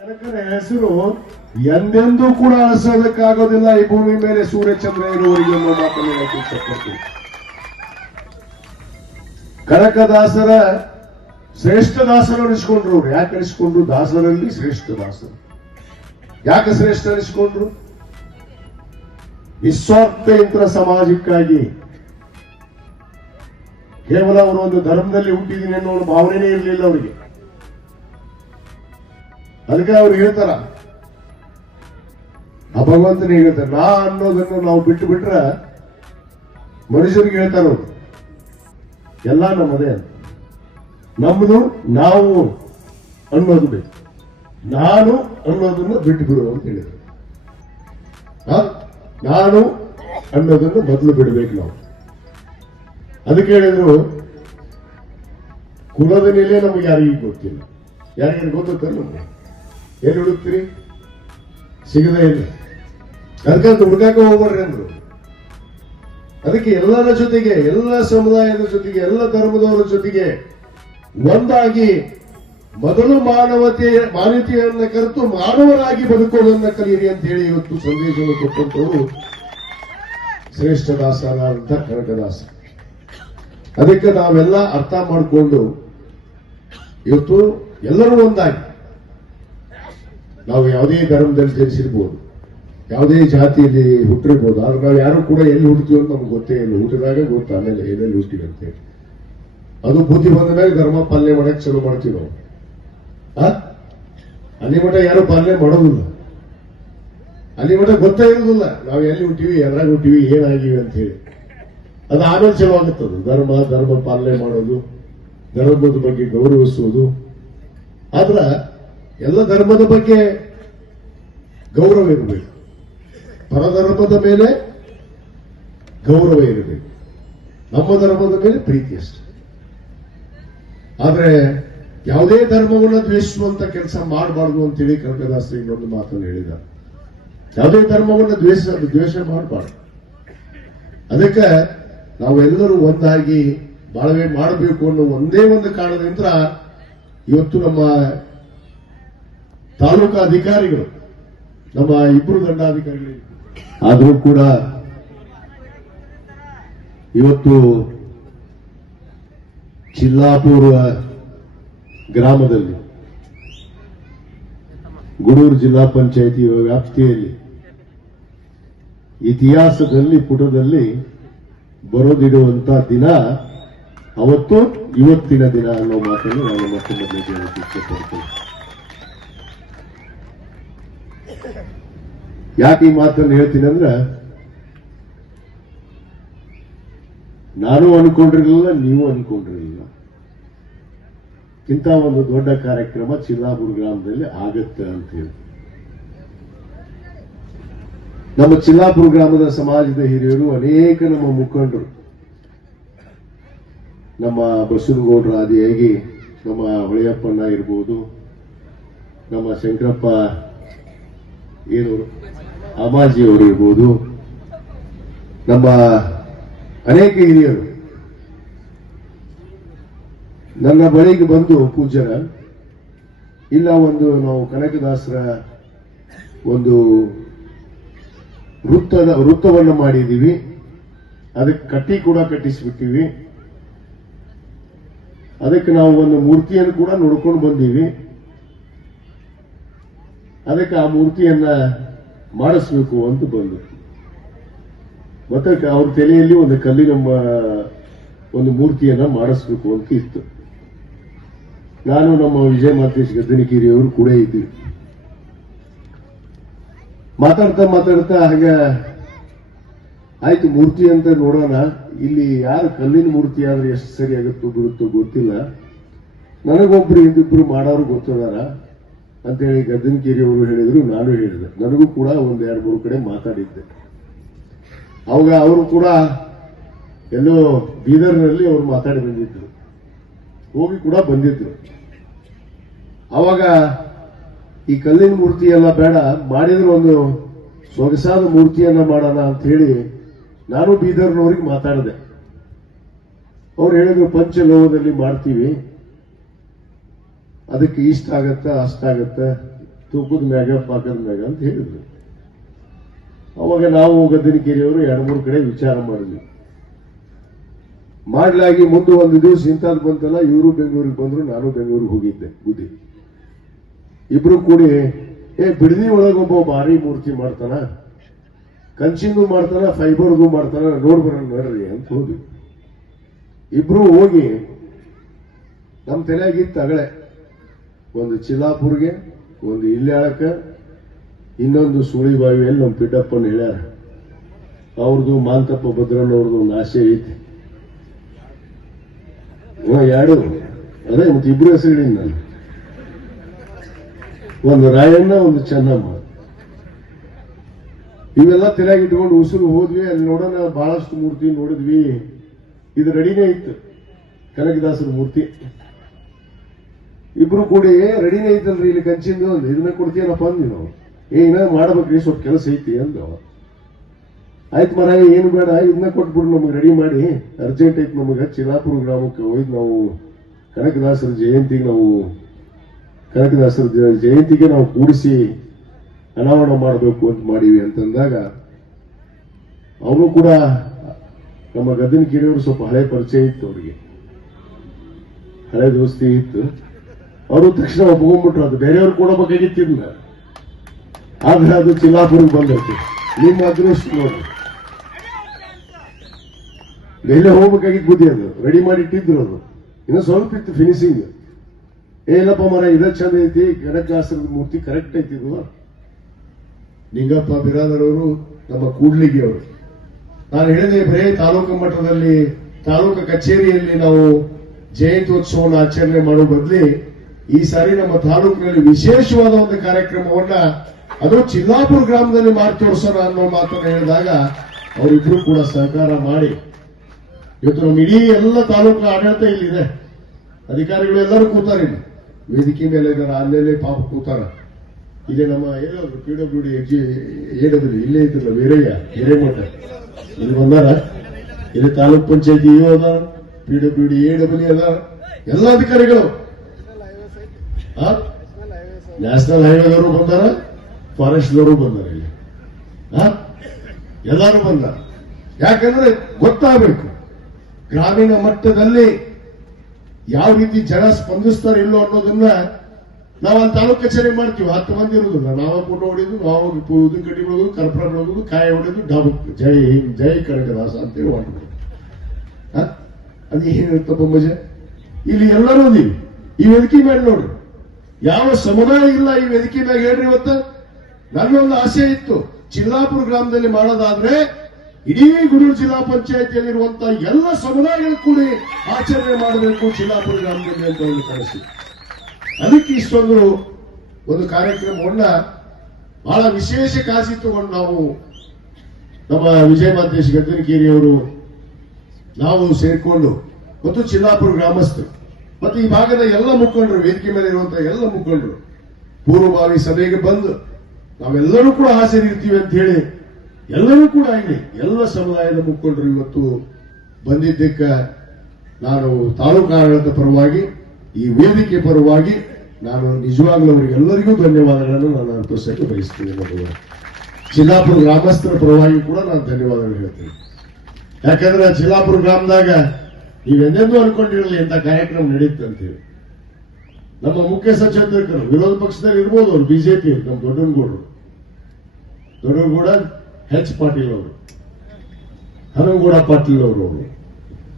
ಕನಕನ ಹೆಸರು ಎಂದೆಂದೂ ಕೂಡ ಅಳಿಸೋದಕ್ಕಾಗೋದಿಲ್ಲ ಈ ಭೂಮಿ ಮೇಲೆ ಸೂರ್ಯಚಂದ್ರ ಇರುವವರಿಗೆ ಅನ್ನೋ ಮಾತನ್ನು ಹೇಳಕ್ಕೆ ಇಷ್ಟಪಡ್ತೀನಿ. ಕನಕದಾಸರ ಶ್ರೇಷ್ಠ ದಾಸರು ಅನಿಸ್ಕೊಂಡ್ರು. ಯಾಕೆ ಅನಿಸ್ಕೊಂಡ್ರು? ದಾಸರಲ್ಲಿ ಶ್ರೇಷ್ಠ ದಾಸರು. ಯಾಕೆ ಶ್ರೇಷ್ಠ ಅನಿಸ್ಕೊಂಡ್ರು? ನಿಸ್ವಾರ್ಥೇತರ ಸಮಾಜಕ್ಕಾಗಿ, ಕೇವಲ ಅವರು ಒಂದು ಧರ್ಮದಲ್ಲಿ ಹುಟ್ಟಿದೀನಿ ಅನ್ನೋ ಭಾವನೆನೇ ಇರಲಿಲ್ಲ ಅವರಿಗೆ. ಅದಕ್ಕೆ ಅವ್ರು ಹೇಳ್ತಾರ, ಆ ಭಗವಂತನಿಗೆ ಹೇಳ್ತಾರೆ, ನಾ ಅನ್ನೋದನ್ನು ನಾವು ಬಿಟ್ಟು ಬಿಟ್ರೆ ಮನುಷ್ಯರಿಗೆ ಹೇಳ್ತಾರ ಅವರು ಎಲ್ಲ ನಮ್ಮದೇ ಅಂತ. ನಮ್ಮದು ನಾವು ಅನ್ನೋದು ಬೇಕು, ನಾನು ಅನ್ನೋದನ್ನು ಬಿಟ್ಟು ಬಿಡು ಅಂತ ಹೇಳಿದ್ರು. ನಾನು ಅನ್ನೋದನ್ನು ಮೊದಲು ಬಿಡಬೇಕು ನಾವು. ಅದಕ್ಕೆ ಹೇಳಿದ್ರು, ಕುಲದ ಮೇಲೆ ನಮ್ಗೆ ಯಾರಿಗೂ ಗೊತ್ತಿಲ್ಲ. ಯಾರಿಗಾರು ಗೊತ್ತಲ್ಲ ನಮ್ಗೆ? ಎಲ್ಲಿ ಹುಡುಕ್ತೀರಿ? ಸಿಗದೇ ಇಲ್ಲ. ಅದಕ್ಕಂತ ಹುಡುಕಾಕ ಹೋಗ್ಬಾರ್ರಿ ಅಂದ್ರು. ಅದಕ್ಕೆ ಎಲ್ಲರ ಜೊತೆಗೆ, ಎಲ್ಲ ಸಮುದಾಯದ ಜೊತೆಗೆ, ಎಲ್ಲ ಧರ್ಮದವರ ಜೊತೆಗೆ ಒಂದಾಗಿ ಮೊದಲು ಮಾನವತೆಯನ್ನ ಕರೆತು ಮಾನವರಾಗಿ ಬದುಕೋದನ್ನ ಕಲಿಯಿರಿ ಅಂತ ಹೇಳಿ ಇವತ್ತು ಸಂದೇಶವನ್ನು ಕೊಟ್ಟಂತವರು ಶ್ರೇಷ್ಠ ದಾಸರಾದಂಥ ಕನಕದಾಸ. ಅದಕ್ಕೆ ನಾವೆಲ್ಲ ಅರ್ಥ ಮಾಡಿಕೊಂಡು ಇವತ್ತು ಎಲ್ಲರೂ ಒಂದಾಗಿ, ನಾವು ಯಾವುದೇ ಧರ್ಮದಲ್ಲಿ ಜನಿಸಿರ್ಬೋದು, ಯಾವುದೇ ಜಾತಿಯಲ್ಲಿ ಹುಟ್ಟಿರ್ಬೋದು, ಆದ್ರೆ ನಾವು ಯಾರು ಕೂಡ ಎಲ್ಲಿ ಹುಡ್ತೀವಿ ಅಂತ ನಮ್ಗೆ ಗೊತ್ತೇ ಇಲ್ಲ. ಹುಟ್ಟಿದಾಗ ಗೊತ್ತು, ಆಮೇಲೆ ಎಲ್ಲೆಲ್ಲಿ ಹುಟ್ಟಿವಿ ಅಂತೇಳಿ. ಅದು ಬುದ್ಧಿ ಬಂದ ಮೇಲೆ ಧರ್ಮ ಪಾಲನೆ ಮಾಡಕ್ಕೆ ಚಲೋ ಮಾಡ್ತೀವಿ ನಾವು. ಅಲ್ಲಿ ಮಠ ಯಾರು ಪಾಲನೆ ಮಾಡೋದಿಲ್ಲ. ಅಲ್ಲಿ ಮಠ ಗೊತ್ತೇ ಇರೋದಿಲ್ಲ ನಾವು ಎಲ್ಲಿ ಹುಟ್ಟಿವಿ, ಎದ್ರಾಗ ಹುಟ್ಟಿವಿ, ಏನಾಗಿವಿ ಅಂತ ಹೇಳಿ. ಅದು ಆಮೇಲೆ ಚಲೋ ಆಗುತ್ತದು. ಧರ್ಮ ಪಾಲನೆ ಮಾಡೋದು, ಧರ್ಮದ ಬಗ್ಗೆ ಗೌರವಿಸುವುದು. ಆದ್ರೆ ಎಲ್ಲ ಧರ್ಮದ ಬಗ್ಗೆ ಗೌರವ ಇರಬೇಕು, ಪರಧರ್ಮದ ಮೇಲೆ ಗೌರವ ಇರಬೇಕು, ನಮ್ಮ ಧರ್ಮದ ಮೇಲೆ ಪ್ರೀತಿ ಅಷ್ಟೆ. ಆದ್ರೆ ಯಾವುದೇ ಧರ್ಮವನ್ನು ದ್ವೇಷಿಸುವಂತ ಕೆಲಸ ಮಾಡಬಾರ್ದು ಅಂತೇಳಿ ಕನಕದಾಸರು ಇನ್ನೊಂದು ಮಾತನ್ನು ಹೇಳಿದ್ದಾರೆ. ಯಾವುದೇ ಧರ್ಮವನ್ನು ದ್ವೇಷ ಮಾಡಬಾರ್ದು. ಅದಕ್ಕೆ ನಾವೆಲ್ಲರೂ ಒಂದಾಗಿ ಬಾಳ್ವೆ ಮಾಡಬೇಕು ಅನ್ನೋ ಒಂದೇ ಒಂದು ಕಾರಣದಿಂದ ಇವತ್ತು ನಮ್ಮ ತಾಲೂಕಾ ಅಧಿಕಾರಿಗಳು, ನಮ್ಮ ಇಬ್ಬರು ದಂಡಾಧಿಕಾರಿಗಳು ಆದರೂ ಕೂಡ ಇವತ್ತು ಚಿಲ್ಲಾಪುರ ಗ್ರಾಮದಲ್ಲಿ ಗೂಡೂರು ಜಿಲ್ಲಾ ಪಂಚಾಯಿತಿ ವ್ಯಾಪ್ತಿಯಲ್ಲಿ ಇತಿಹಾಸದಲ್ಲಿ ಪುಟದಲ್ಲಿ ಬರೋದಿರುವಂತ ದಿನ ಅವತ್ತು ಇವತ್ತಿನ ದಿನ ಅನ್ನೋ ಮಾತನ್ನು ನಾನು ಮತ್ತೊಮ್ಮೆ ಹೇಳಕ್ಕೆ ಇಷ್ಟಪಡ್ತೇನೆ. ಯಾಕೆ ಈ ಮಾತನ್ನು ಹೇಳ್ತೀನಿ ಅಂದ್ರೆ, ನಾನು ಅನ್ಕೊಂಡಿರಲಿಲ್ಲ, ನೀವು ಅನ್ಕೊಂಡಿರಲಿಲ್ಲ ಇಂಥ ಒಂದು ದೊಡ್ಡ ಕಾರ್ಯಕ್ರಮ ಚಿಲ್ಲಾಪುರ ಗ್ರಾಮದಲ್ಲಿ ಆಗತ್ತೆ ಅಂತ ಹೇಳಿ. ನಮ್ಮ ಚಿಲ್ಲಾಪುರ ಗ್ರಾಮದ ಸಮಾಜದ ಹಿರಿಯರು, ಅನೇಕ ನಮ್ಮ ಮುಖಂಡರು, ನಮ್ಮ ಬಸವನಗೌಡರ ಆದಿಯಾಗಿ ನಮ್ಮ ಹೊಳೆಯಪ್ಪಣ್ಣ ಇರ್ಬೋದು, ನಮ್ಮ ಶಂಕರಪ್ಪ ಅಮಾಜಿಯವರು ಇರ್ಬೋದು, ನಮ್ಮ ಅನೇಕ ಹಿರಿಯರು ನನ್ನ ಬಳಿಗೆ ಬಂದು, ಪೂಜ್ಯರ ಇಲ್ಲ ಒಂದು ನಾವು ಕನಕದಾಸರ ಒಂದು ವೃತ್ತವನ್ನು ಮಾಡಿದ್ದೀವಿ, ಅದಕ್ಕೆ ಕಟ್ಟಿ ಕೂಡ ಕಟ್ಟಿಸ್ಬಿಟ್ಟಿವಿ, ಅದಕ್ಕೆ ನಾವು ಒಂದು ಮೂರ್ತಿಯನ್ನು ಕೂಡ ನೋಡ್ಕೊಂಡು ಬಂದೀವಿ, ಅದಕ್ಕೆ ಆ ಮೂರ್ತಿಯನ್ನ ಮಾಡಿಸ್ಬೇಕು ಅಂತ ಬಂದು, ಮತ್ತೆ ಅವ್ರ ತಲೆಯಲ್ಲಿ ಒಂದು ಕಲ್ಲಿನ ಒಂದು ಮೂರ್ತಿಯನ್ನ ಮಾಡಿಸ್ಬೇಕು ಅಂತ ಇತ್ತು. ನಾನು ನಮ್ಮ ವಿಜಯ ಮಾತೇಶ್ ಗದ್ದನಿಕೇರಿಯವರು ಕೂಡ ಇದ್ದೀವಿ. ಮಾತಾಡ್ತಾ ಹಾಗ ಆಯ್ತು ಮೂರ್ತಿ ಅಂತ ನೋಡೋಣ, ಇಲ್ಲಿ ಯಾರು ಕಲ್ಲಿನ ಮೂರ್ತಿ ಆದ್ರೆ ಎಷ್ಟು ಸರಿ ಆಗುತ್ತೋ ಬಿಡುತ್ತೋ ಗೊತ್ತಿಲ್ಲ, ನನಗೊಬ್ರು ಹಿಂದಿಬ್ರು ಮಾಡೋರು ಗೊತ್ತದಾರ ಅಂತೇಳಿ ಗದ್ದನಕೇರಿಯವರು ಹೇಳಿದ್ರು. ನಾನು ಹೇಳಿದೆ, ನನಗೂ ಕೂಡ ಒಂದ್ 2-3 ಕಡೆ ಮಾತಾಡಿದ್ದೆ. ಅವಾಗ ಅವರು ಕೂಡ ಎಲ್ಲೋ ಬೀದರ್ನಲ್ಲಿ ಅವರು ಮಾತಾಡಿ ಬಂದಿದ್ರು, ಹೋಗಿ ಕೂಡ ಬಂದಿದ್ರು. ಅವಾಗ ಈ ಕಲ್ಲಿನ ಮೂರ್ತಿ ಎಲ್ಲ ಬೇಡ, ಮಾಡಿದ್ರೆ ಒಂದು ಸೊಗಸಾದ ಮೂರ್ತಿಯನ್ನ ಮಾಡೋಣ ಅಂತ ಹೇಳಿ ನಾನು ಬೀದರ್ನವ್ರಿಗೆ ಮಾತಾಡಿದೆ. ಅವ್ರು ಹೇಳಿದ್ರು, ಪಂಚಲೋಹದಲ್ಲಿ ಮಾಡ್ತೀವಿ, ಅದಕ್ಕೆ ಇಷ್ಟಾಗತ್ತ ಅಷ್ಟಾಗತ್ತ ತೂಕದ ಮ್ಯಾಗ ಪಾಕದ ಮ್ಯಾಗ ಅಂತ ಹೇಳಿದ್ರು. ಅವಾಗ ನಾವು ಗದ್ದನಕೇರಿಯವರು 2-3 ಕಡೆ ವಿಚಾರ ಮಾಡಿದ್ವಿ. ಮಾಡ್ಲಾಗಿ ಮುಂದೆ ಒಂದು ದಿವಸ ಇಂಥದ್ದು ಬಂತಲ್ಲ, ಇವರು ಬೆಂಗಳೂರಿಗೆ ಬಂದ್ರು, ನಾನು ಬೆಂಗಳೂರಿಗೆ ಹೋಗಿದ್ದೆ. ಬುದ್ಧಿ ಇಬ್ರು ಕೂಡಿ ಬಿಡದಿ ಒಳಗೊಬ್ಬ ಭಾರಿ ಮೂರ್ತಿ ಮಾಡ್ತಾನ, ಕಂಚಿಂದು ಮಾಡ್ತಾನ, ಫೈಬರ್ದು ಮಾಡ್ತಾನ, ನೋಡ್ಬರೋಣ ನೋಡ್ರಿ ಅಂತ ಹೋದ್ವಿ. ಇಬ್ರು ಹೋಗಿ ನಮ್ಮ ತಲೆಯಾಗಿತ್ತು ಅಗಳೆ, ಒಂದು ಚಿಲ್ಲಾಪುರ್ಗೆ, ಒಂದು ಇಲ್ಯಾಳಕ್ಕ, ಇನ್ನೊಂದು ಸುಳಿಬಾವಿಯಲ್ಲಿ ನಮ್ಮ ಪಿಡ್ಡಪ್ಪನ ಹೇಳ್ಯಾರ. ಅವ್ರದ್ದು ಮಾಂತಪ್ಪ ಭದ್ರಣ್ಣವ್ರದ್ದು ಒಂದು ಆಸೆ ಐತಿ. ಎರಡು ಅದೇ ಮತ್ತೆ ಇಬ್ರು ಹೆಸರು ಹೇಳಿ ನಾನು, ಒಂದು ರಾಯಣ್ಣ, ಒಂದು ಚೆನ್ನಮ್ಮ. ಇವೆಲ್ಲ ತಲೆಯಾಗಿ ಇಟ್ಕೊಂಡು ಉಸುರು ಹೋದ್ವಿ. ಅಲ್ಲಿ ನೋಡೋಣ ಬಹಳಷ್ಟು ಮೂರ್ತಿ ನೋಡಿದ್ವಿ. ಇದು ರೆಡಿನೇ ಇತ್ತು, ಕನಕದಾಸರ ಮೂರ್ತಿ. ಇಬ್ರು ಕೂಡಿ ರೆಡಿನೇ ಐತಲ್ರಿ ಇಲ್ಲಿ ಕಂಚಿಂದು, ಇದನ್ನ ಕೊಡ್ತೀಯನಪ್ಪ ಅಂದ್ವಿ ನಾವು. ಇನ್ನ ಮಾಡ್ಬೇಕ್ರಿ, ಸ್ವಲ್ಪ ಕೆಲಸ ಐತಿ ಅಂದ. ಆಯ್ತು ಮರ, ಏನು ಬೇಡ, ಇದನ್ನ ಕೊಟ್ಬಿಡು ನಮಗೆ ರೆಡಿ ಮಾಡಿ, ಅರ್ಜೆಂಟ್ ಐತಿ ನಮಗೆ. ಚಿಲ್ಲಾಪುರ ಗ್ರಾಮಕ್ಕೆ ಹೋಯ್ತು ನಾವು. ಕನಕದಾಸರ ಜಯಂತಿಗೆ ನಾವು ಕೂಡಿಸಿ ಅನಾವರಣ ಮಾಡಬೇಕು ಅಂತ ಮಾಡೀವಿ ಅಂತಂದಾಗ, ಅವರು ಕೂಡ ನಮ್ಮ ಗದ್ದನಕೇರಿಯವರು ಸ್ವಲ್ಪ ಹಳೆ ಪರಿಚಯ ಇತ್ತು, ಅವರಿಗೆ ಹಳೆ ದೋಸ್ತಿ ಇತ್ತು. ಅವರು ತಕ್ಷಣ ಒಪ್ಕೊಂಡ್ಬಿಟ್ರು. ಅದು ಬೇರೆಯವ್ರು ಕೊಡಬೇಕಾಗಿತ್ತಿಲ್ಲ, ಆದ್ರೆ ಅದು ಚಿಲ್ಲಾಪುರಿಗೆ ಬಂದೈತಿ. ನಿಮ್ಮ ಅದೃಷ್ಟ ನೋಡ್ರಿ, ಮೇಲೆ ಹೋಗ್ಬೇಕಾಗಿತ್ತು ಬುದ್ಧಿ. ಅದು ರೆಡಿ ಮಾಡಿ ಇಟ್ಟಿದ್ರು, ಅದು ಇನ್ನು ಸ್ವಲ್ಪ ಇತ್ತು ಫಿನಿಶಿಂಗ್. ಏನಪ್ಪ ಮರ, ಇದ ಚಂದ ಐತಿ, ಕನಕದಾಸರದ ಮೂರ್ತಿ ಕರೆಕ್ಟ್ ಐತಿ. ಇದು ನಿಂಗಪ್ಪ ಬಿರಾದರ್ ಅವರು, ನಮ್ಮ ಕೂಡ್ಲಿಗೆ ಅವರು. ನಾನು ಹೇಳಿದೆ, ಬರೇ ತಾಲೂಕು ಮಟ್ಟದಲ್ಲಿ, ತಾಲೂಕು ಕಚೇರಿಯಲ್ಲಿ ನಾವು ಜಯಂತ್ಯೋತ್ಸವವನ್ನು ಆಚರಣೆ ಮಾಡೋ ಬದಲಿ ಈ ಸಾರಿ ನಮ್ಮ ತಾಲೂಕಿನಲ್ಲಿ ವಿಶೇಷವಾದ ಒಂದು ಕಾರ್ಯಕ್ರಮವನ್ನ, ಅದು ಚಿಲ್ಲಾಪುರ ಗ್ರಾಮದಲ್ಲಿ ಮಾಡಿ ತೋರಿಸೋಣ ಅನ್ನೋ ಮಾತನ್ನು ಹೇಳಿದಾಗ ಅವರಿಬ್ರು ಕೂಡ ಸಹಕಾರ ಮಾಡಿ, ಇವತ್ತು ನಮ್ಮ ಇಡೀ ಎಲ್ಲ ತಾಲೂಕು ಆಡಳಿತ ಇಲ್ಲಿದೆ. ಅಧಿಕಾರಿಗಳು ಎಲ್ಲರೂ ಕೂತಾರೆ, ಇಲ್ಲಿ ವೇದಿಕೆ ಮೇಲೆ ಇದ್ದಾರೆ, ಅಲ್ಲೆಲ್ಲೇ ಪಾಪ ಕೂತಾರ. ಇಲ್ಲೇ ನಮ್ಮ ಏನಾದ್ರು PWD AW ಇಲ್ಲೇ ಇದ್ರಲ್ಲ, ವೀರಯ್ಯ ಹಿರೇಮಠ ಇಲ್ಲಿ ಬಂದಾರ. ಇಲ್ಲಿ ತಾಲೂಕ್ ಪಂಚಾಯತಿ ಇಒ ಅದ, PWD AW ಅದ, ಎಲ್ಲ ಅಧಿಕಾರಿಗಳು. ನ್ಯಾಷನಲ್ ಹೈವೇದವರು ಬಂದಾರ, ಫಾರೆಸ್ಟ್ದವರು ಬಂದಾರ, ಇಲ್ಲಿ ಎಲ್ಲರೂ ಬಂದಾರ. ಯಾಕಂದ್ರೆ ಗೊತ್ತಾಗಬೇಕು ಗ್ರಾಮೀಣ ಮಟ್ಟದಲ್ಲಿ ಯಾವ ರೀತಿ ಜನ ಸ್ಪಂದಿಸ್ತಾರೆ ಇಲ್ಲೋ ಅನ್ನೋದನ್ನ. ನಾವು ಅಲ್ಲಿ ತಾಲೂಕು ಕಚೇರಿ ಮಾಡ್ತೀವಿ, 10 ಮಂದಿ ಇರೋದಿಲ್ಲ. ನಾವ ಫೋಟೋ ಹೊಡೆಯೋದು, ನಾವು ಉದ್ದಿನ ಕಡ್ಡಿ ಬಿಡೋದು, ಕರ್ಪೂರ ಬಿಡೋದು, ಕಾಯಿ ಹೊಡೆಯೋದು, ಡಾಬಕ್ ಜೈ ಹಿಂದ್ ಜೈ ಕನಕದಾಸ ಅಂತೇಳಿ ಹೊಂಟು. ಅದು ಏನಿರುತ್ತಪ್ಪ ಮಜಾ. ಇಲ್ಲಿ ಎಲ್ಲರೂ ಅದೀವಿ ಈ ವೇದಿಕೆ ಮೇಲೆ. ನೋಡ್ರಿ, ಯಾವ ಸಮುದಾಯ ಇಲ್ಲ ಈ ವೇದಿಕೆ ಮ್ಯಾಗ, ಹೇಳ್ರಿ. ಇವತ್ತು ನನ್ನೊಂದು ಆಸೆ ಇತ್ತು, ಚಿಲ್ಲಾಪುರ ಗ್ರಾಮದಲ್ಲಿ ಮಾಡೋದಾದ್ರೆ ಇಡೀ ಗುಡೂರು ಜಿಲ್ಲಾ ಪಂಚಾಯತಿಯಲ್ಲಿರುವಂತಹ ಎಲ್ಲ ಸಮುದಾಯಗಳು ಕೂಡಿ ಆಚರಣೆ ಮಾಡಬೇಕು ಚಿಲ್ಲಾಪುರ ಗ್ರಾಮದಲ್ಲಿ ಅಂತ ಒಂದು ಕನಸು. ಅದಕ್ಕೆ ಇಷ್ಟೊಂದು ಒಂದು ಕಾರ್ಯಕ್ರಮವನ್ನ ಬಹಳ ವಿಶೇಷ ಕಾಳಜಿ ತಗೊಂಡು ನಾವು, ನಮ್ಮ ವಿಜಯ ಮಾತೇಶ್ ಗದ್ದನಕೇರಿಯವರು, ನಾವು ಸೇರ್ಕೊಂಡು, ಮತ್ತು ಚಿಲ್ಲಾಪುರ ಗ್ರಾಮಸ್ಥರು, ಮತ್ತು ಈ ಭಾಗದ ಎಲ್ಲ ಮುಖಂಡರು, ವೇದಿಕೆ ಮೇಲೆ ಇರುವಂತಹ ಎಲ್ಲ ಮುಖಂಡರು ಪೂರ್ವಭಾವಿ ಸಭೆಗೆ ಬಂದು ನಾವೆಲ್ಲರೂ ಕೂಡ ಹಾಜರಿರ್ತೀವಿ ಅಂತ ಹೇಳಿ ಎಲ್ಲರೂ ಕೂಡ ಇಲ್ಲಿ ಎಲ್ಲ ಸಮುದಾಯದ ಮುಖಂಡರು ಇವತ್ತು ಬಂದಿದ್ದಕ್ಕೆ ನಾನು ತಾಲೂಕು ಆಡಳಿತ ಪರವಾಗಿ, ಈ ವೇದಿಕೆ ಪರವಾಗಿ ನಾನು ನಿಜವಾಗ್ಲೂ ಅವರಿಗೆಲ್ಲರಿಗೂ ಧನ್ಯವಾದಗಳನ್ನು ನಾನು ಅರ್ಪಿಸಕ್ಕೆ ಬಯಸ್ತೀನಿ. ಚಿಲ್ಲಾಪುರ ಗ್ರಾಮಸ್ಥರ ಪರವಾಗಿ ಕೂಡ ನಾನು ಧನ್ಯವಾದಗಳು ಹೇಳ್ತೀನಿ. ಯಾಕಂದ್ರೆ ಚಿಲ್ಲಾಪುರ ಗ್ರಾಮದಾಗ ನೀವೆಂದೆಂದೂ ಅನ್ಕೊಂಡಿರಲಿ ಇಂಥ ಕಾರ್ಯಕ್ರಮ ನಡೆಯುತ್ತೆ ಅಂತೇಳಿ. ನಮ್ಮ ಮುಖ್ಯ ಸಚೇತಕರು ವಿರೋಧ ಪಕ್ಷದಲ್ಲಿ ಇರ್ಬೋದು, ಅವರು ಬಿಜೆಪಿ, ನಮ್ಮ ದೊಡ್ಡನಗೌಡ H ಪಾಟೀಲ್ ಅವರು, ಹನುಮಗೌಡ ಪಾಟೀಲ್ ಅವರು.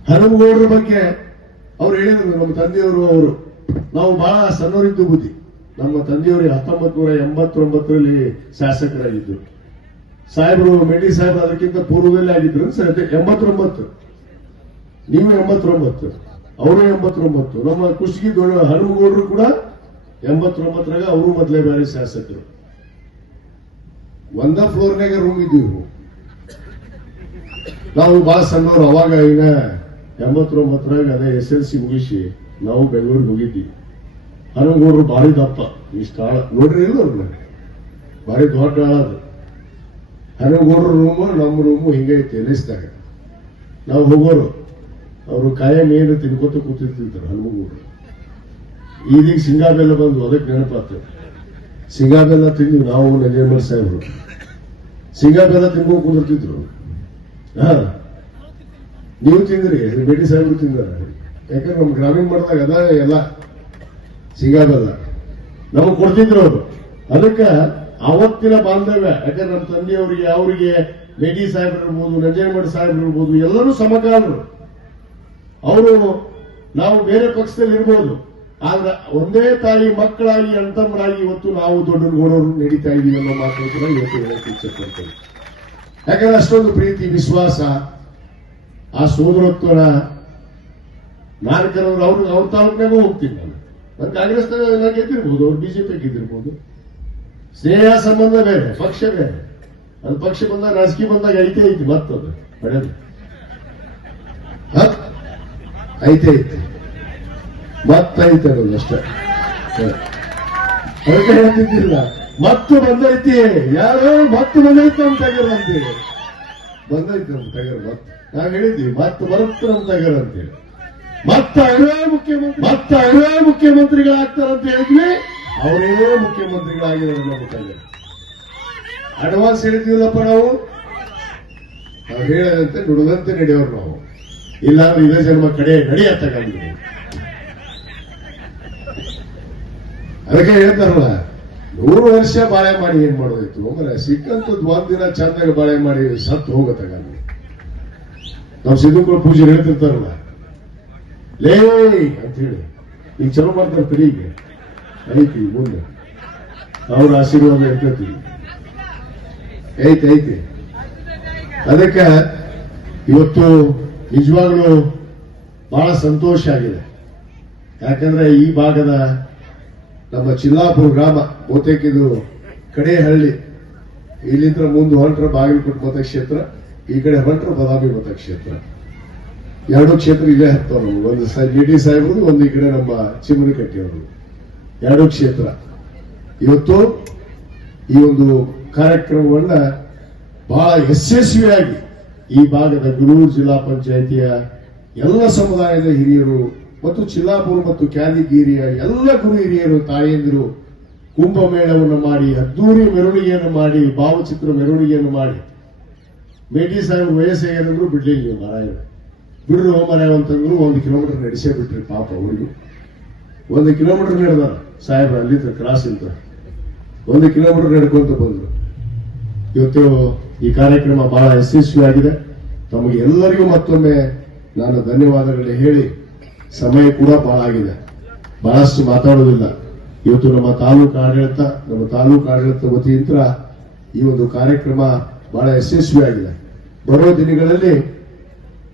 ಹನುಮಗೌಡರ ಬಗ್ಗೆ ಅವ್ರು ಹೇಳಿದ್ರು, ನಮ್ಮ ತಂದೆಯವರು, ಅವರು ನಾವು ಬಹಳ ಸಣ್ಣವರಿದ್ದು ಬುದ್ಧಿ. ನಮ್ಮ ತಂದೆಯವರು 1989ರಲ್ಲಿ ಶಾಸಕರಾಗಿದ್ದರು. ಸಾಹೇಬರು, ಮೆಂಡಿ ಸಾಹೇಬ್ ಅದಕ್ಕಿಂತ ಪೂರ್ವದಲ್ಲಿ ಆಗಿದ್ರು ಸರ್. 89, ನೀವು 89, ಅವರು 89. ನಮ್ಮ ಕುಷ್ಟಗಿ ಹನುಮಗೌಡರು ಕೂಡ 89ರಾಗ ಅವರು ಮೊದಲೇ ಬೇರೆ ಶಾಸಕರು. ಒಂದ ಫ್ಲೋರ್ನಾಗ ರೂಮ್ ಇದ್ದೀವಿ ನಾವು, ಬಹಳ ಸಣ್ಣವರು. ಅವಾಗ ಈಗ 89ರಾಗ ಅದೇ SLC ಮುಗಿಸಿ ನಾವು ಬೆಂಗಳೂರಿಗೆ ಹೋಗಿದ್ದೀವಿ. ಹನುಮಗೌಡರು ಭಾರಿ ದಪ್ಪ, ಇಷ್ಟ ಆಳ ನೋಡ್ರಿ, ಇಲ್ಲ ಅವ್ರನ್ನ ಭಾರಿ ದೊಡ್ಡ ಆಳ. ಅದು ಹನುಮಗೌಡರ ರೂಮು, ನಮ್ಮ ರೂಮು ಹಿಂಗೈತಿ. ಎಲಿಸ್ದಾಗ ನಾವು ಹೋಗೋರು, ಅವರು ಕಾಯಂ ಏನು ತಿನ್ಕೋತ ಕೂತಿರ್ತಿದ್ರು ಹನುಮಗೌಡರು. ಇದೀಗ ಸಿಂಗಾಬೆಲ್ಲ ಬಂದು ಅದಕ್ಕೆ ನೆನಪಾಗ್ತದೆ. ಸಿಂಗಾ ಬೆಲ್ಲ ತಿಂದ್ವಿ ನಾವು ನಂಜೇಮರ್ ಸಾಹೇಬರು. ಸಿಂಗಾ ಬೆಲ್ಲ ತಿನ್ಕೊಂಡು ಕುಂದಿರ್ತಿದ್ರು. ನೀವು ತಿಂದ್ರಿ, ಬೇಟಿ ಸಾಹೇಬರು ತಿಂದಾರ. ಯಾಕಂದ್ರೆ ನಮ್ ಗ್ರಾಮೀಣ ಮಾಡಿದಾಗ ಅದ ಎಲ್ಲ ಸಿಂಗಾ ಬೆಲ್ಲ ನಮಗ್ ಕೊಡ್ತಿದ್ರು ಅವರು. ಅದಕ್ಕೆ ಅವತ್ತಿನ ಬಾಂಧವ್ಯ, ಯಾಕಂದ್ರೆ ನಮ್ಮ ತಂದೆಯವರಿಗೆ ಅವರಿಗೆ ಬೇಟಿ ಸಾಹೇಬ್ರು ಇರ್ಬೋದು, ನಂಜೇಮಠ ಸಾಹೇಬ್ರು ಇರ್ಬೋದು, ಎಲ್ಲರೂ ಸಮಕಾಲರು. ಅವರು ನಾವು ಬೇರೆ ಪಕ್ಷದಲ್ಲಿ ಇರ್ಬೋದು, ಆದ್ರೆ ಒಂದೇ ತಾಯಿ ಮಕ್ಕಳಾಗಿ ಅಣ್ತಮ್ಮರಾಗಿ ಇವತ್ತು ನಾವು ದೊಡ್ಡಗೌಡರು ನಡೀತಾ ಇದೀವಿ ಅನ್ನೋ ಮಾತು ಕೂಡ ಇವತ್ತು ಹೇಳಕ್ಕೆ ಇಚ್ಛೆ ಪಡ್ತೇವೆ. ಯಾಕಂದ್ರೆ ಅಷ್ಟೊಂದು ಪ್ರೀತಿ ವಿಶ್ವಾಸ, ಆ ಸೋದರತ್ವನ ನಾನು ಕೆಲವರು ಅವ್ರ ತಾಲೂಕಿನಾಗೂ ಹೋಗ್ತೀನಿ. ನಾನು ಕಾಂಗ್ರೆಸ್ ಗೆದ್ದಿರ್ಬೋದು, ಅವ್ರು ಬಿಜೆಪಿ ಗೆದ್ದಿರ್ಬೋದು. ಸ್ನೇಹ ಸಂಬಂಧ ಬೇರೆ, ಪಕ್ಷ ಬೇರೆ. ಅದು ಪಕ್ಷ ಬಂದಾಗ ರಾಜಕೀಯ ಬಂದಾಗ ಐತಿ ಮತ್ತದು ಪಡೆದು ಐತೆ ಮತ್ತೈತೆ ಅನ್ನೋದು ಅಷ್ಟೇ. ಅದಕ್ಕೆ ಹೇಳ್ತಿದ್ದಿಲ್ಲ ಮತ್ತು ಬಂದೈತಿ, ಯಾರೋ ಮತ್ತೆ ಬಂದೈತೆ ನಮ್ ತಗರ್ ಅಂತೇಳಿ, ಬಂದೈತೆ ನಮ್ ತಗರ್. ಮತ್ತೆ ನಾವ್ ಹೇಳಿದ್ವಿ ಮತ್ತೆ ಬರುತ್ತೆ ನಮ್ ತಗರ್ ಅಂತೇಳಿ. ಮತ್ತೆ ಅವರೇ ಮುಖ್ಯಮಂತ್ರಿಗಳಾಗ್ತಾರಂತ ಹೇಳಿದ್ವಿ, ಅವರೇ ಮುಖ್ಯಮಂತ್ರಿಗಳಾಗಿದ್ದಾರೆ ನಮ್ಮ ತಗರ್. ಅಡ್ವಾನ್ಸ್ ಹೇಳಿದ್ವಿಲ್ಲಪ್ಪ ನಾವು ಹೇಳದಂತೆ ನುಡಿದಂತೆ ನಡೆಯೋರು ನಾವು. ಇಲ್ಲಾಂದ್ರೆ ಇದೇ ಜನ್ಮ ಕಡೆ ನಡೆಯತ್ತಾಗಂದ್ರೆ. ಅದಕ್ಕೆ ಹೇಳ್ತಾರಲ್ಲ, 100 ವರ್ಷ ಬಾಳೆ ಮಾಡಿ ಏನ್ ಮಾಡೋದಿತ್ತು ಅಂದ್ರೆ ಸಿಕ್ಕಂತದ್ದು ಒಂದಿನ ಚಂದಾಗ ಬಾಳೆ ಮಾಡಿ ಸತ್ತು ಹೋಗತ್ತಾಗ. ನಾವು ಸಿದ್ಧಕುಳ ಪೂಜೆ ಹೇಳ್ತಿರ್ತಾರಲ್ಲ, ಲೇ ಅಂತ ಹೇಳಿ ಈಗ ಚಲೋ ಮಾಡ್ತಾರೆ ಕಡೆಗೆ ಐತಿ ಮುಂದೆ ಅವ್ರ ಆಶೀರ್ವಾದ ಇರ್ತೈತಿ, ಐತಿ. ಅದಕ್ಕೆ ಇವತ್ತು ನಿಜವಾಗ್ಲೂ ಬಹಳ ಸಂತೋಷ ಆಗಿದೆ. ಯಾಕಂದ್ರೆ ಈ ಭಾಗದ ನಮ್ಮ ಚಿಲ್ಲಾಪುರ ಗ್ರಾಮ ಬಹುತೇಕ ಇದು ಕಡೆ ಹಳ್ಳಿ, ಇಲ್ಲಿಂದ ಮುಂದೆ ಹೊರಟ್ರ ಬಾಗಲಕೋಟೆ ಮತಕ್ಷೇತ್ರ, ಈ ಕಡೆ ಹೊರಟ್ರ ಬದಾಮಿ ಮತಕ್ಷೇತ್ರ. 2 ಕ್ಷೇತ್ರ ಇಲ್ಲೇ ಹತ್ತವ ನಮ್ಗೆ. ಒಂದು ಬಿಟಿ ಸಾಹೇಬ್ರದ್ದು, ಒಂದು ಈ ಕಡೆ ನಮ್ಮ ಚಿಮ್ಮನಕಟ್ಟಿ ಅವರು. 2 ಕ್ಷೇತ್ರ. ಇವತ್ತು ಈ ಒಂದು ಕಾರ್ಯಕ್ರಮವನ್ನ ಬಹಳ ಯಶಸ್ವಿಯಾಗಿ ಈ ಭಾಗದ ಗುರೂರು ಜಿಲ್ಲಾ ಪಂಚಾಯಿತಿಯ ಎಲ್ಲ ಸಮುದಾಯದ ಹಿರಿಯರು ಮತ್ತು ಚಿಲ್ಲಾಪುರ ಮತ್ತು ಕ್ಯಾದಿಗೇರಿಯ ಎಲ್ಲ ಗುರು ಹಿರಿಯರು, ತಾಯಂದಿರು ಕುಂಭಮೇಳವನ್ನು ಮಾಡಿ, ಅದ್ದೂರಿ ಮೆರವಣಿಗೆಯನ್ನು ಮಾಡಿ, ಭಾವಚಿತ್ರ ಮೆರವಣಿಗೆಯನ್ನು ಮಾಡಿ, ಬೇಟಿ ಸಾಹೇಬ್ ವಯಸ್ಸಾಗಿದ್ರು ಬಿಡ್ಲಿಲ್ಲ. ನೀವು ಮಾರಾಯ ಬಿಡ್ರು ಮಾರಾಯ ಅಂತಂದ್ರು 1 ಕಿಲೋಮೀಟರ್ ನಡೆಸೇ ಬಿಟ್ರಿ. ಪಾಪ ಅವ್ರಿಗೆ 1 ಕಿಲೋಮೀಟರ್ ನಡೆದಾರ ಸಾಹೇಬ್ರ, ಅಲ್ಲಿಂದ ಕ್ರಾಸ್ ಇಂತ 1 ಕಿಲೋಮೀಟರ್ ನಡ್ಕೊಂತ ಬಂದ್ರು. ಇವತ್ತು ಈ ಕಾರ್ಯಕ್ರಮ ಬಹಳ ಯಶಸ್ವಿಯಾಗಿದೆ. ತಮಗೆ ಎಲ್ಲರಿಗೂ ಮತ್ತೊಮ್ಮೆ ನಾನು ಧನ್ಯವಾದಗಳು ಹೇಳಿ, ಸಮಯ ಕೂಡ ಬಹಳ ಆಗಿದೆ, ಬಹಳಷ್ಟು ಮಾತಾಡೋದಿಲ್ಲ. ಇವತ್ತು ನಮ್ಮ ತಾಲೂಕು ಆಡಳಿತ ವತಿಯಿಂದ ಈ ಒಂದು ಕಾರ್ಯಕ್ರಮ ಬಹಳ ಯಶಸ್ವಿಯಾಗಿದೆ. ಬರೋ ದಿನಗಳಲ್ಲಿ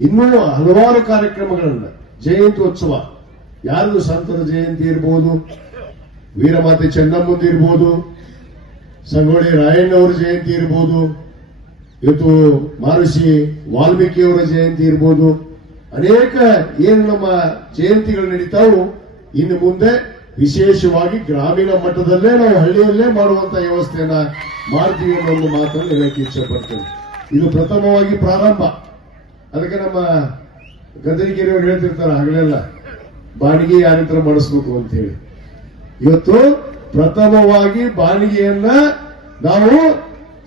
ಇನ್ನೂ ಹಲವಾರು ಕಾರ್ಯಕ್ರಮಗಳನ್ನ, ಜಯಂತ್ಯೋತ್ಸವ, ಯಾರು ಸಂತರ ಜಯಂತಿ ಇರ್ಬೋದು, ವೀರಮಾತೆ ಚೆನ್ನಮ್ಮಂದು ಇರ್ಬೋದು, ಸಂಗೊಳ್ಳಿ ರಾಯಣ್ಣವರ ಜಯಂತಿ ಇರ್ಬೋದು, ಇವತ್ತು ಮಹರ್ಷಿ ವಾಲ್ಮೀಕಿಯವರ ಜಯಂತಿ ಇರ್ಬೋದು, ಅನೇಕ ಏನು ನಮ್ಮ ಜಯಂತಿಗಳು ನಡೀತಾವು. ಇನ್ನು ಮುಂದೆ ವಿಶೇಷವಾಗಿ ಗ್ರಾಮೀಣ ಮಟ್ಟದಲ್ಲೇ ನಾವು ಹಳ್ಳಿಯಲ್ಲೇ ಮಾಡುವಂತ ವ್ಯವಸ್ಥೆಯನ್ನ ಮಾಡ್ತೀವಿ ಅನ್ನೋ ಒಂದು ಮಾತನ್ನು ಹೇಳಕ್ಕೆ ಇಚ್ಛೆ ಪಡ್ತೇನೆ. ಇದು ಪ್ರಥಮವಾಗಿ ಪ್ರಾರಂಭ. ಅದಕ್ಕೆ ನಮ್ಮ ಗದರಿಗೆರೆಯವರು ಹೇಳ್ತಿರ್ತಾರೆ ಹಗಲೆಲ್ಲ, ಬಾಡಿಗೆ ಯಾರಿತ್ರ ಮಾಡಿಸ್ಬೇಕು ಅಂತ ಹೇಳಿ. ಇವತ್ತು ಪ್ರಥಮವಾಗಿ ಬಾಡಿಗೆಯನ್ನ ನಾವು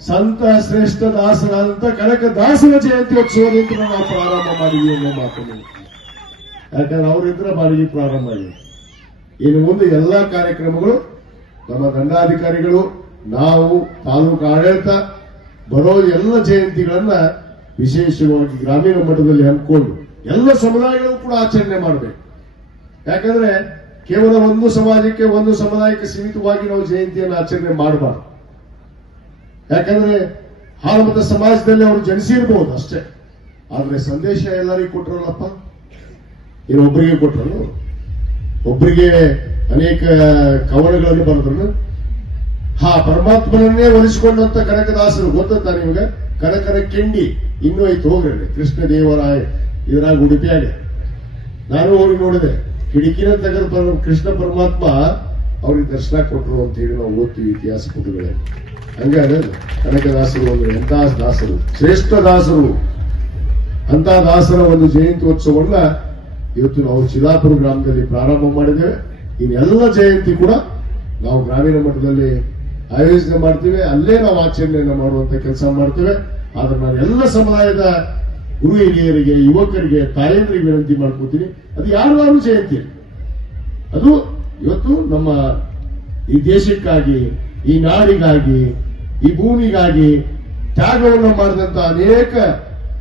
ಸಂತ ಶ್ರೇಷ್ಠ ದಾಸರಾದಂತ ಕನಕ ದಾಸರ ಜಯಂತ್ಯೋತ್ಸವದಿಂದ ನಾವು ಪ್ರಾರಂಭ ಮಾಡಿದ್ವಿ ಅನ್ನೋ ಮಾತನ್ನು. ಯಾಕಂದ್ರೆ ಅವರಿದ್ರ ಬಾಡಿಗೆ ಪ್ರಾರಂಭ ಆಗಿದೆ. ಇನ್ನು ಮುಂದೆ ಎಲ್ಲಾ ಕಾರ್ಯಕ್ರಮಗಳು ನಮ್ಮ ದಂಡಾಧಿಕಾರಿಗಳು, ನಾವು ತಾಲೂಕು ಆಡಳಿತ ಬರೋ ಎಲ್ಲ ಜಯಂತಿಗಳನ್ನ ವಿಶೇಷವಾಗಿ ಗ್ರಾಮೀಣ ಮಟ್ಟದಲ್ಲಿ ಹಮ್ಮಿಕೊಂಡು ಎಲ್ಲ ಸಮುದಾಯಗಳು ಕೂಡ ಆಚರಣೆ ಮಾಡಬೇಕು. ಯಾಕಂದ್ರೆ ಕೇವಲ ಒಂದು ಸಮಾಜಕ್ಕೆ, ಒಂದು ಸಮುದಾಯಕ್ಕೆ ಸೀಮಿತವಾಗಿ ನಾವು ಜಯಂತಿಯನ್ನು ಆಚರಣೆ ಮಾಡಬಾರ್ದು. ಯಾಕಂದ್ರೆ ಹಾಲುಮತ ಸಮಾಜದಲ್ಲಿ ಅವರು ಜನಿಸಿರ್ಬಹುದು ಅಷ್ಟೇ, ಆದ್ರೆ ಸಂದೇಶ ಎಲ್ಲರಿಗೂ ಕೊಟ್ಟರಲ್ಲಪ್ಪ. ಒಬ್ಬರಿಗೆ ಕೊಟ್ಟರು, ಒಬ್ಬರಿಗೆ ಅನೇಕ ಕವನಗಳನ್ನು ಬರೆದ್ರು. ಪರಮಾತ್ಮನನ್ನೇ ಒಲಿಸಿಕೊಂಡಂತ ಕನಕದಾಸರು ಗೊತ್ತ ನಿಮಗೆ. ಕನಕನ ಕೆಂಡಿ ಇನ್ನೂ ಐತು, ಹೋಗ್ರಿ ಕೃಷ್ಣ ದೇವರಾಯ ಇದರಾಗ ಉಡುಪಿಯಾಗ ನಾನು ಹೋಗಿ ನೋಡಿದೆ. ಕಿಡಿಕಿನ ತೆಗೆದು ಕೃಷ್ಣ ಪರಮಾತ್ಮ ಅವ್ರಿಗೆ ದರ್ಶನ ಕೊಟ್ಟರು ಅಂತ ಹೇಳಿ ನಾವು ಓದ್ತೀವಿ ಇತಿಹಾಸ ಪುಟಗಳಲ್ಲಿ. ಹಂಗಾದ್ರೆ ಕನಕದಾಸರು ಒಂದು ಎಂಥ ದಾಸರು, ಶ್ರೇಷ್ಠ ದಾಸರು. ಅಂತ ದಾಸರ ಒಂದು ಜಯಂತ್ಯೋತ್ಸವವನ್ನ ಇವತ್ತು ನಾವು ಚಿಲ್ಲಾಪುರ ಗ್ರಾಮದಲ್ಲಿ ಪ್ರಾರಂಭ ಮಾಡಿದ್ದೇವೆ. ಇನ್ನೆಲ್ಲ ಜಯಂತಿ ಕೂಡ ನಾವು ಗ್ರಾಮೀಣ ಮಟ್ಟದಲ್ಲಿ ಆಯೋಜನೆ ಮಾಡ್ತೀವಿ, ಅಲ್ಲೇ ನಾವು ಆಚರಣೆಯನ್ನು ಮಾಡುವಂತ ಕೆಲಸ ಮಾಡ್ತೇವೆ. ಆದ್ರೆ ನಾನು ಎಲ್ಲ ಸಮುದಾಯದ ಗುರು ಹಿರಿಯರಿಗೆ, ಯುವಕರಿಗೆ, ತಾಯಂದ್ರಿಗೆ ವಿನಂತಿ ಮಾಡ್ಕೋತೀನಿ, ಅದು ಯಾರು ಜಯಂತಿ, ಅದು ಇವತ್ತು ನಮ್ಮ ಈ ದೇಶಕ್ಕಾಗಿ, ಈ ನಾಡಿಗಾಗಿ, ಈ ಭೂಮಿಗಾಗಿ ತ್ಯಾಗವನ್ನು ಮಾಡಿದಂತ ಅನೇಕ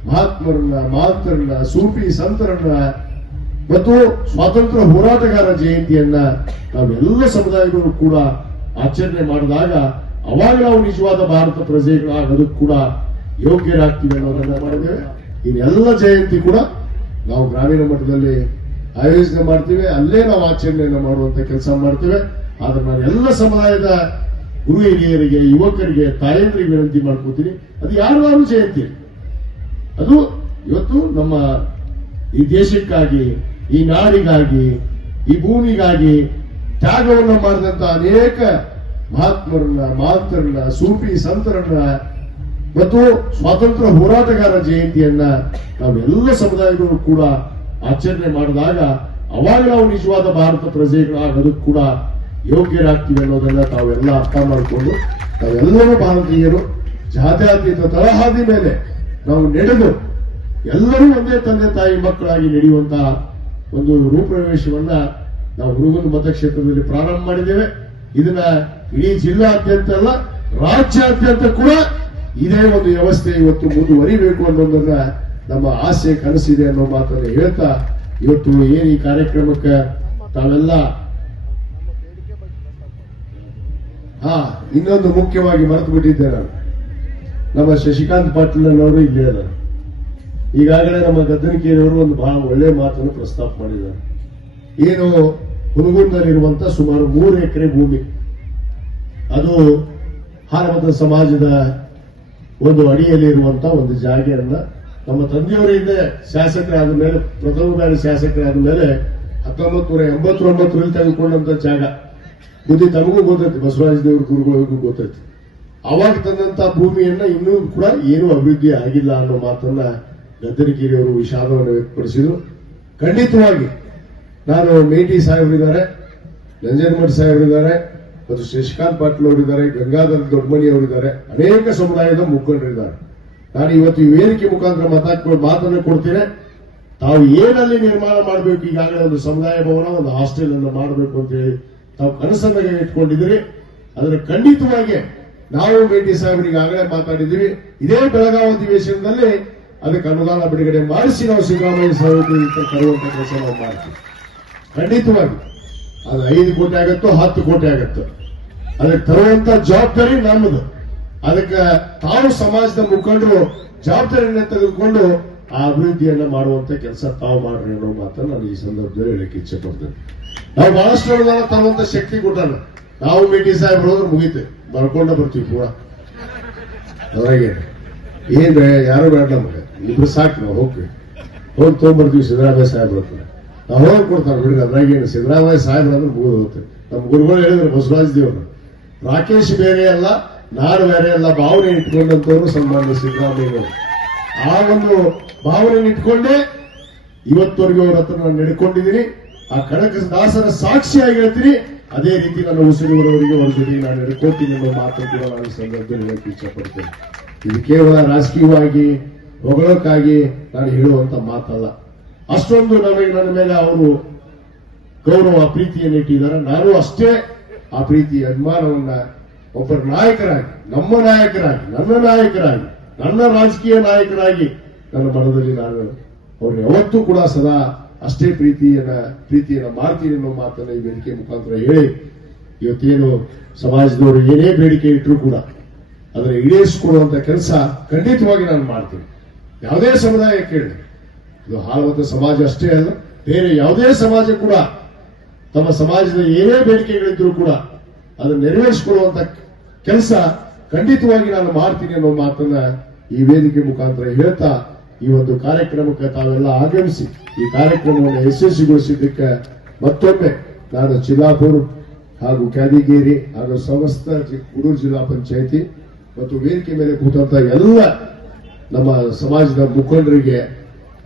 ಮಹಾತ್ಮರನ್ನ, ಮಹಾಂತರನ್ನ, ಸೂಫಿ ಸಂತರನ್ನ ಮತ್ತು ಸ್ವಾತಂತ್ರ್ಯ ಹೋರಾಟಗಾರ ಜಯಂತಿಯನ್ನ ನಾವೆಲ್ಲ ಸಮುದಾಯಗಳು ಕೂಡ ಆಚರಣೆ ಮಾಡಿದಾಗ ಅವಾಗ ನಾವು ನಿಜವಾದ ಭಾರತ ಪ್ರಜೆಗಳಾಗೋದಕ್ಕೆ ಕೂಡ ಯೋಗ್ಯರಾಗ್ತೀವಿ ಅನ್ನೋದನ್ನ ಮಾಡಿದ್ದೇವೆ. ಇನ್ನೆಲ್ಲ ಜಯಂತಿ ಕೂಡ ನಾವು ಗ್ರಾಮೀಣ ಮಟ್ಟದಲ್ಲಿ ಆಯೋಜನೆ ಮಾಡ್ತೀವಿ, ಅಲ್ಲೇ ನಾವು ಆಚರಣೆಯನ್ನು ಮಾಡುವಂತ ಕೆಲಸ ಮಾಡ್ತೇವೆ. ಆದ್ರೆ ನಾನು ಎಲ್ಲ ಸಮುದಾಯದ ಗುರು ಹಿರಿಯರಿಗೆ, ಯುವಕರಿಗೆ, ತಾಯಂದ್ರಿಗೆ ವಿನಂತಿ ಮಾಡ್ಕೋತೀನಿ, ಅದು ಯಾರು ಜಯಂತಿ, ಅದು ಇವತ್ತು ನಮ್ಮ ಈ ದೇಶಕ್ಕಾಗಿ, ಈ ನಾಡಿಗಾಗಿ, ಈ ಭೂಮಿಗಾಗಿ ತ್ಯಾಗವನ್ನು ಮಾಡಿದಂತ ಅನೇಕ ಮಹಾತ್ಮರನ್ನ, ಮಹಾಂತರನ್ನ, ಸೂಫಿ ಸಂತರನ್ನ ಮತ್ತು ಸ್ವಾತಂತ್ರ್ಯ ಹೋರಾಟಗಾರ ಜಯಂತಿಯನ್ನ ನಾವೆಲ್ಲ ಸಮುದಾಯಗಳು ಕೂಡ ಆಚರಣೆ ಮಾಡಿದಾಗ ಅವಾಗ ನಾವು ನಿಜವಾದ ಭಾರತ ಪ್ರಜೆಗಳಾಗೋದಕ್ಕೆ ಕೂಡ ಯೋಗ್ಯರಾಗ್ತೀವಿ ಅನ್ನೋದನ್ನ ತಾವೆಲ್ಲ ಅರ್ಥ ಮಾಡಿಕೊಂಡು ನಾವೆಲ್ಲರೂ ಭಾರತೀಯರು ಜಾತ್ಯತೀತ ತಳಹಾದಿ ಮೇಲೆ ನಾವು ನಡೆದು ಎಲ್ಲರೂ ಒಂದೇ ತಂದೆ ತಾಯಿ ಮಕ್ಕಳಾಗಿ ನಡೆಯುವಂತಹ ಒಂದು ರೂಪುರೇಷವನ್ನ ನಾವು ಹುಡುಗನ ಮತಕ್ಷೇತ್ರದಲ್ಲಿ ಪ್ರಾರಂಭ ಮಾಡಿದ್ದೇವೆ. ಇದನ್ನ ಇಡೀ ಜಿಲ್ಲಾದ್ಯಂತ ಅಲ್ಲ, ರಾಜ್ಯಾದ್ಯಂತ ಕೂಡ ಇದೇ ಒಂದು ವ್ಯವಸ್ಥೆ ಇವತ್ತು ಮುಂದುವರಿಬೇಕು ಅನ್ನೋದನ್ನ ನಮ್ಮ ಆಸೆ, ಕನಸಿದೆ ಅನ್ನೋ ಮಾತನ್ನು ಹೇಳ್ತಾ ಇವತ್ತು ಏನು ಈ ಕಾರ್ಯಕ್ರಮಕ್ಕೆ ತಾವೆಲ್ಲ ಇನ್ನೊಂದು ಮುಖ್ಯವಾಗಿ ಮರೆತು ಬಿಟ್ಟಿದ್ದೆ ನಾನು. ನಮ್ಮ ಶಶಿಕಾಂತ್ ಪಾಟೀಲ್ ಅವರು ಇಲ್ಲೇ ಅದ. ಈಗಾಗಲೇ ನಮ್ಮ ಗದ್ದನಕೇರಿಯವರು ಒಂದು ಬಹಳ ಒಳ್ಳೆ ಮಾತನ್ನು ಪ್ರಸ್ತಾಪ ಮಾಡಿದ್ದಾರೆ. ಏನು ಹುನಗುಂದಲ್ಲಿರುವಂತ ಸುಮಾರು 3 ಎಕರೆ ಭೂಮಿ, ಅದು ಹಾರಮತ ಸಮಾಜದ ಒಂದು ಅಡಿಯಲ್ಲಿ ಇರುವಂತ ಒಂದು ಜಾಗೆಯನ್ನ ನಮ್ಮ ತಂದೆಯವರಿಂದ ಶಾಸಕರಾದ ಮೇಲೆ, ಪ್ರಥಮ ಬಾರಿ ಶಾಸಕರಾದ ಮೇಲೆ 1989ರಲ್ಲಿ ತೆಗೆದುಕೊಂಡಂತ ಜಾಗ. ಬುದ್ಧಿ ತಮಗೂ ಗೊತ್ತೈತಿ, ಬಸವರಾಜ ದೇವ್ರ ಗುರುಗಳಿಗೂ ಗೊತ್ತೈತಿ. ಅವಾಗ ತಂದಂತ ಭೂಮಿಯನ್ನ ಇನ್ನೂ ಕೂಡ ಏನೂ ಅಭಿವೃದ್ಧಿ ಆಗಿಲ್ಲ ಅನ್ನೋ ಮಾತನ್ನ ಗದ್ದನಕೇರಿಯವರು ವಿಷಾದವನ್ನು ವ್ಯಕ್ತಪಡಿಸಿದ್ರು. ಖಂಡಿತವಾಗಿ ನಾನು ಮೇಟಿ ಸಾಹೇಬರಿದ್ದಾರೆ, ನಂಜನಮಠ ಸಾಹೇಬರಿದ್ದಾರೆ, ಮತ್ತು ಶಶಿಕಾಂತ್ ಪಾಟೀಲ್ ಅವರಿದ್ದಾರೆ, ಗಂಗಾಧರ ದೊಡ್ಡಮನಿ ಅವರಿದ್ದಾರೆ, ಅನೇಕ ಸಮುದಾಯದ ಮುಖಂಡರಿದ್ದಾರೆ. ನಾನು ಇವತ್ತು ಈ ವೇದಿಕೆ ಮುಖಾಂತರ ಮಾತನ್ನು ಕೊಡ್ತೇನೆ. ತಾವು ಏನಲ್ಲಿ ನಿರ್ಮಾಣ ಮಾಡಬೇಕು, ಈಗಾಗಲೇ ಒಂದು ಸಮುದಾಯ ಭವನ, ಒಂದು ಹಾಸ್ಟೆಲ್ ಅನ್ನು ಮಾಡಬೇಕು ಅಂತ ಹೇಳಿ ತಾವು ಕನಸನ್ನ ಇಟ್ಕೊಂಡಿದ್ದೀರಿ. ಅದರ ಖಂಡಿತವಾಗಿ ನಾವು ಮೇಟಿ ಸಾಹೇಬರಿಗೆ ಆಗಲೇ ಮಾತಾಡಿದ್ದೀವಿ. ಇದೇ ಬೆಳಗಾವಿ ಅಧಿವೇಶನದಲ್ಲಿ ಅದಕ್ಕೆ ಅನುದಾನ ಬಿಡುಗಡೆ ಮಾಡಿಸಿ ನಾವು ಸಿದ್ದರಾಮಯ್ಯ ಸಾಹೇಬರಿಗೆ ತರುವಂತ ಕೆಲಸ ನಾವು ಮಾಡ್ತೀವಿ. ಖಂಡಿತವಾಗಿ ಅದು 5 ಕೋಟಿ ಆಗತ್ತೋ 10 ಕೋಟಿ ಆಗತ್ತೋ ಅದಕ್ಕೆ ತರುವಂತ ಜವಾಬ್ದಾರಿ ನಮ್ಮದು. ಅದಕ್ಕೆ ತಾವು ಸಮಾಜದ ಮುಖಂಡರು ಜವಾಬ್ದಾರಿಯನ್ನು ತೆಗೆದುಕೊಂಡು ಆ ಅಭಿವೃದ್ಧಿಯನ್ನ ಮಾಡುವಂತ ಕೆಲಸ ತಾವು ಮಾಡ್ರಿ ಅನ್ನೋ ಮಾತನ್ನು ನಾನು ಈ ಸಂದರ್ಭದಲ್ಲಿ ಹೇಳಕ್ಕೆ ಇಚ್ಛೆ ಪಡ್ತೇನೆ. ನಾವು ಬಹಳಷ್ಟು ಅನುದಾನ ತರುವಂತ ಶಕ್ತಿ ಕೊಟ್ಟಾನ. ನಾವು ಮೇಟಿ ಸಾಹೇಬ್ರು ಹೋದ್ರೆ ಮುಗೀತೆ, ಬರ್ಕೊಂಡ ಬರ್ತೀವಿ ಪೂರ. ಅದ್ರಾಗೆ ಏನ್ರೆ ಯಾರು ಬೇಡ, ನಮಗೆ ಇಬ್ರು ಸಾಕು, ನಾವು ಹೋಗಿ ತೊಗೊಂಡ್ಬರ್ತೀವಿ ಸಿದ್ದರಾಮಯ್ಯ ಸಾಹೇಬ್ರ ಹತ್ರ. ನಾವು ಹೋಗಿ ಕೊಡ್ತಾರೆ ಬಿಡ್ರಿ, ಅದ್ರಾಗೇನು ಸಿದ್ದರಾಮಯ್ಯ ಸಾಹೇಬ್ರ ಅಂದ್ರೆ ಮುಗಿದು ಹೋಗುತ್ತೆ. ನಮ್ಮ ಗುರುಗಳು ಹೇಳಿದ್ರು ಬಸವರಾಜ ದೇವರು, ರಾಕೇಶ್ ಬೇರೆ ಅಲ್ಲ, ನಾನು ಬೇರೆ ಅಲ್ಲ ಭಾವನೆ ಇಟ್ಕೊಂಡಂತವ್ರು ಸನ್ಮಾನ್ಯ ಸಿದ್ದರಾಮಯ್ಯ. ಆ ಒಂದು ಭಾವನೆ ಇಟ್ಕೊಂಡೇ ಇವತ್ತವರೆಗೂ ಅವ್ರ ಹತ್ರ ನಾನು ನಡ್ಕೊಂಡಿದ್ದೀನಿ. ಆ ಕನಕದಾಸರ ಸಾಕ್ಷಿಯಾಗಿ ಹೇಳ್ತೀನಿ. ಅದೇ ರೀತಿ ನನ್ನ ಉಸಿರುವರವರಿಗೆ ಅವ್ರ ಜೊತೆಗೆ ನಾನು ನಡ್ಕೊಳ್ತೀನಿ ಅನ್ನೋ ಮಾತು ಕೂಡ ನಾನು ಈ ಸಂದರ್ಭದಲ್ಲಿ ಹೇಳಕ್ಕೆ ಇಚ್ಛಪಡ್ತೇನೆ. ಇದು ಕೇವಲ ರಾಜಕೀಯವಾಗಿ ಹೊಗಳಕ್ಕಾಗಿ ನಾನು ಹೇಳುವಂತ ಮಾತಲ್ಲ. ಅಷ್ಟೊಂದು ನನ್ನ ಮೇಲೆ ಅವರು ಗೌರವ, ಪ್ರೀತಿಯನ್ನು ಇಟ್ಟಿದ್ದಾರೆ. ನಾನು ಅಷ್ಟೇ ಆ ಪ್ರೀತಿ, ಅಭಿಮಾನವನ್ನ ಒಬ್ಬರ ನಾಯಕರಾಗಿ, ನಮ್ಮ ನಾಯಕರಾಗಿ, ನನ್ನ ರಾಜಕೀಯ ನಾಯಕರಾಗಿ ನನ್ನ ಮನದಲ್ಲಿ ನಾನು ಅವ್ರನ್ನ ಯಾವತ್ತೂ ಕೂಡ ಸದಾ ಅಷ್ಟೇ ಪ್ರೀತಿಯನ್ನ ಮಾಡ್ತೀನಿ ಅನ್ನೋ ಮಾತನ್ನ ಈ ವೇದಿಕೆ ಮುಖಾಂತರ ಹೇಳಿ, ಇವತ್ತೇನು ಸಮಾಜದವರು ಏನೇ ಬೇಡಿಕೆ ಇಟ್ಟರು ಕೂಡ ಅದನ್ನ ಈಡೇರಿಸಿಕೊಡುವಂತ ಕೆಲಸ ಖಂಡಿತವಾಗಿ ನಾನು ಮಾಡ್ತೀನಿ. ಯಾವುದೇ ಸಮುದಾಯ ಕೇಳಿ, ಇದು ಹಾಲಮತ ಸಮಾಜ ಅಷ್ಟೇ ಅಲ್ಲ, ಬೇರೆ ಯಾವುದೇ ಸಮಾಜ ಕೂಡ ತಮ್ಮ ಸಮಾಜದ ಏನೇ ಬೇಡಿಕೆಗಳಿದ್ರು ಕೂಡ ಅದನ್ನು ನೆರವೇರಿಸಿಕೊಳ್ಳುವಂತ ಕೆಲಸ ಖಂಡಿತವಾಗಿ ನಾನು ಮಾಡ್ತೀನಿ ಅನ್ನೋ ಮಾತನ್ನ ಈ ವೇದಿಕೆ ಮುಖಾಂತರ ಹೇಳ್ತಾ, ಈ ಒಂದು ಕಾರ್ಯಕ್ರಮಕ್ಕೆ ತಾವೆಲ್ಲ ಆಗಮಿಸಿ ಈ ಕಾರ್ಯಕ್ರಮವನ್ನು ಯಶಸ್ವಿಗೊಳಿಸಿದ್ದಕ್ಕೆ ಮತ್ತೊಮ್ಮೆ ನಾನು ಚಿಲ್ಲಾಪುರ ಹಾಗೂ ಕ್ಯಾದಿಗೇರಿ ಹಾಗೂ ಸಮಸ್ತ ಕುಡೂರು ಜಿಲ್ಲಾ ಪಂಚಾಯಿತಿ ಮತ್ತು ವೇದಿಕೆ ಮೇಲೆ ಕೂತಂತ ಎಲ್ಲ ನಮ್ಮ ಸಮಾಜದ ಮುಖಂಡರಿಗೆ,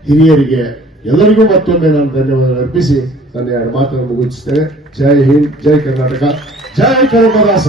ಹಿರಿಯರಿಗೆ ಎಲ್ಲರಿಗೂ ಮತ್ತೊಮ್ಮೆ ನಾನು ಧನ್ಯವಾದ ಅರ್ಪಿಸಿ ನನ್ನ 2 ಮಾತನ್ನು ಮುಗಿಸ್ತೇನೆ. ಜೈ ಹಿಂದ್, ಜೈ ಕರ್ನಾಟಕ, ಜೈ ಕನಕದಾಸ.